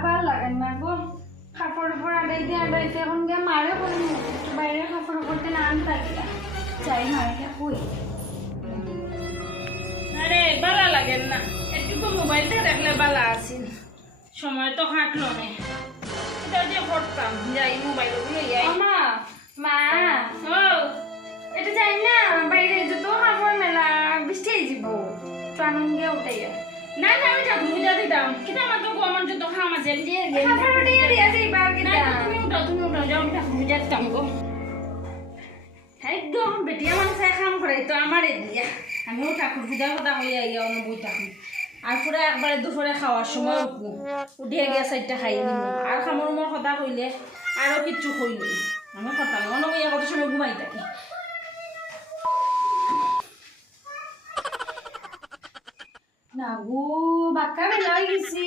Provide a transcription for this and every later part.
আবার লাগান না গো। কাপড় উপর আড়াই দিয়ে আড়াইতে এখন গিয়ে মারে করে একটু বাইরে কাপড় উপর দিয়ে। নাম থাকি চাই মারে কই আরে বালা লাগেন না। একটু মোবাইলটা দেখলে বালা আছেন সময় তো হাঁটলো না এটা দিয়ে করতাম যাই মোবাইলগুলো যাই না না আমি ঠাকুর পূজা দিতাম। কিন্তু আমার তো আমার যত খাম আছে আমি দিয়ে গেলাম কাপড় উঠাইয়া দিয়া কিনা তুমি উঠাও তুমি উঠাও যাও আমি ঠাকুর পূজা দিতাম গো একদম বেটিয়া মানুষে কাম করে তো আমারে দিয়া। আমিও ঠাকুর পূজার কথা হয়ে আই অন্য বই থাকুন আর পুরা একবারে দুপুরে খাওয়ার সময় উঠবো উঠিয়ে গিয়ে চারটা খাই নিব আর খামর মোর কথা কইলে আরও কিচ্ছু কইলে আমি কথা নয় অন্য কত সময় ঘুমাই থাকি। না গো বাক্কা বেলা হয়ে গেছি।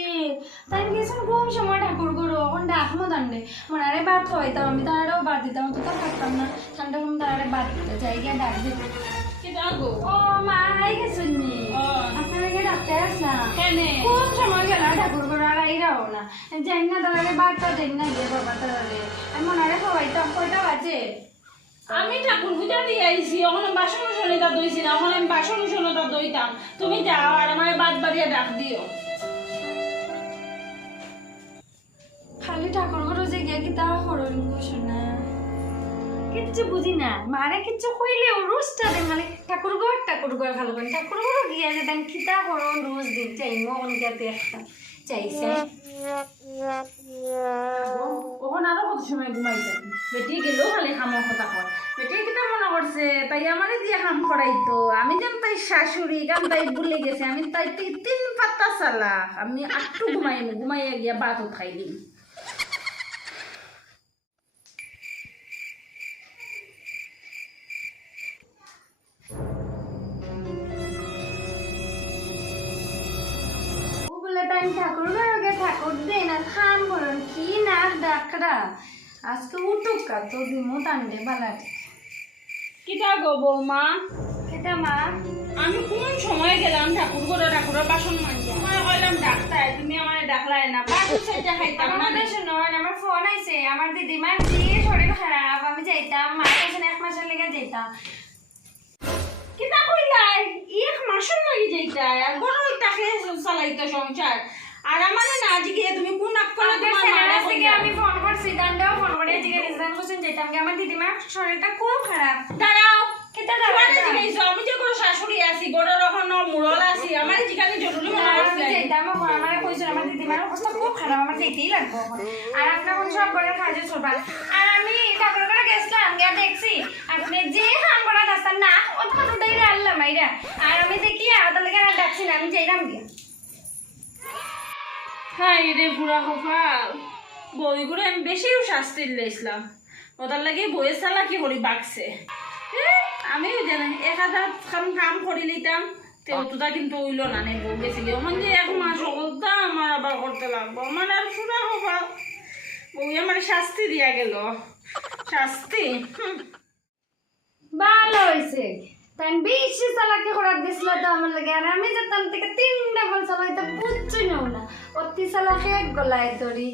তাই গেছেন ঘুম সময় ঠাকুর গরু এখন ডাকমো দান্ডে মনারে ভাত খাওয়াইতাম আমি তারাও ভাত দিতাম তো তার থাকতাম না। ঠান্ডা ঘুম তারারে ভাত দিতে চাই গিয়ে ডাক আগো ও মা আই গেছেন নি আপনারা গিয়ে কেনে? কোন সময় গেল ঠাকুর গরু আর আইরাও না? না তারারে ভাতটা দেন না গিয়ে বাবা তারারে। আমি মনারে খাওয়াইতাম কয়টা বাজে? আমি ঠাকুর পূজা দিয়ে আইছি ওখানে বাসন উসনিতা দইছি না ওখানে আমি বাসন উসনতা দইতাম তুমি যাও আর আমার বাদ বাড়িয়ে ডাক দিও। খালি ঠাকুর ঘরে যে গিয়ে কিতা হরণ শোনা কিচ্ছু বুঝি না। মারে কিচ্ছু কইলে ও রোজটা দেন মানে ঠাকুর ঘর ঠাকুর ঘর ভালো করেন ঠাকুর ঘর গিয়া যে দেন কিতা হরণ রোজ দিন। চাই মন গিয়াতে একটা। চাইছে ওখানে আরও কত সময় ঘুমাই থাকি বেটি গেলেও খালি খামর কথা কয়। করছে তাই আমারে দিয়ে কাম করাইতো। আমি যেন তাই শাশুড়ি গান তাই ভুলে গেছে, আমি তাই তিন পাতা চালা। আমি আটটু ঘুমাই ঘুমাইয়া গিয়া বাত উঠাই দিই ঠাকুর ঠাকুর কি আজকে উঠুক তো দিমো টান্ডে বালাটি। কিতা গো বৌমা? কেটা মা? আমি কোন সময় গেলাম ঠাকুর ঘরে ঠাকুরের বাসন মানছি আমার কইলাম ডাক্তার তুমি আমার ডাকলাই না। বাসন সাইডে খাইতাম না। আমাদের শুনুন আমার ফোন আইছে। আমার দিদিমার যে শরীর খারাপ আমি যাইতাম। মার কাছে এক মাসের লেগে যাইতাম কিতা কইলাই? এক মাসের লাগি যাইতা আর বড় তাকে চালাইতো সংসার। আর আমার না আজকে তুমি কোন আকলে তোমার মারা থেকে আমি ফোন করছি দান্ডাও ফোন করে আজকে রিজাইন করছেন যেতাম কি আমার দিদিমার শরীরটা খুব খারাপ। কেটা তোমারে আমি যে কোনো শাশুড়ি আছি বড় রকম মুরল আছি আমার জিগানি জরুরি মনে আমি করছে আমার কইছিল আমার দিদিমার অবস্থা খুব খারাপ আমার যেতেই লাগবে আর আপনার কোন সব করে কাজে চলবা আর আমি ঠাকুর করে গেছিলাম গিয়া দেখছি আপনি যে করা না অত আর আমি দেখি আদা লেগে আর ডাকছি না আমি যাইলাম গিয়া হাই রে পুরা কপাল বইগুলো আমি বেশিও শাস্তি লেছিলাম ওটার লাগে বইয়ের চালা কি করি বাগছে আমিও জানি, এক হাজার কাম করি তেউতুটা কিন্তু এক শাস্তি দিয়া গেল। শাস্তি? চালাকি লাগে। আমি যেতাম থেকে তিনটা বল চালাইতে বুঝছি না অতি চালাকি এক গলায় ধরি